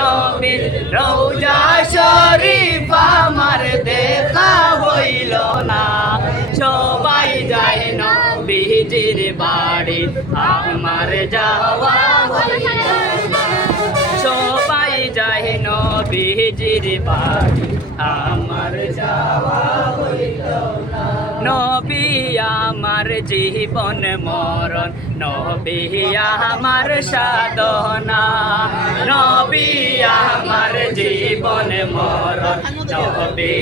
নবীর রওজা শরীফ আমার দেখা হইল না। সবাই যায় নবীজির বাড়ি আমার যাওয়া হইল না। সবাই যায় নবীজির বাড়ি আমার যাওয়া হইল না। নবী আমার জীবন মরণ, নবী আমার সাধনা। নবী আমার জীবন মরণ, নবী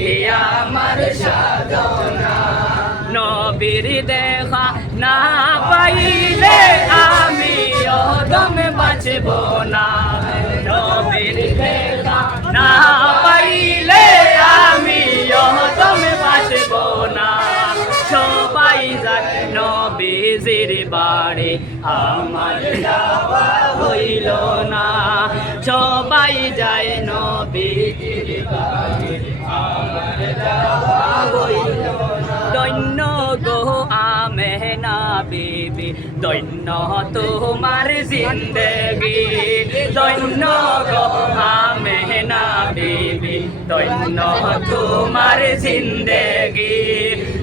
আমার সাধনা। নবীর দেখা না পাইলে আমি অদমে বাঁচব না। নবীর দেখা না পাইলে আমি অদমে বাঁচব না। সবাই যায় নবীজির বাড়ি আমার যাওয়া হইল না। সবাই যায় নবীজির বাড়ি আমার যাওয়া হইল না। দৈন্য গো আমেনা বিবি, দৈন্য তোমার জিন্দেগি। দৈন্য গো আমেনা বিবি, দৈন্য তোমার জিন্দেগি।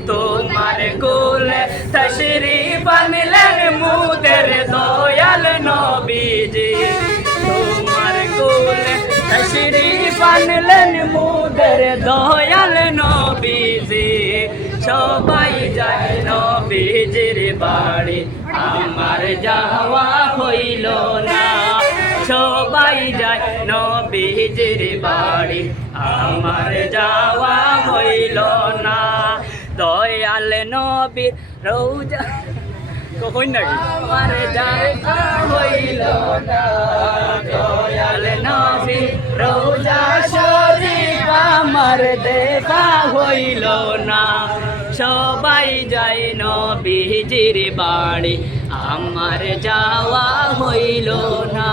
তোমার কোলে তশরিফ আনলেন মুদের দয়াল নবীজি। তোমার কোলে তশরিফ আনলেন মুদের দয়াল নবীজি। সবাই যায় নবীজির বাড়ি আমার যাওয়া হইল না। সবাই যায় নবীজির বাড়ি আমার যাওয়া হইল না। দয়াল নবীর রওজা কখন নাকি আমার যাওয়া হইল না। দয়াল নবীর রওজা শরীফ আমার দেখা হইল না। সবাই যায় নবীজির বাড়ি আমার যাওয়া হইল না।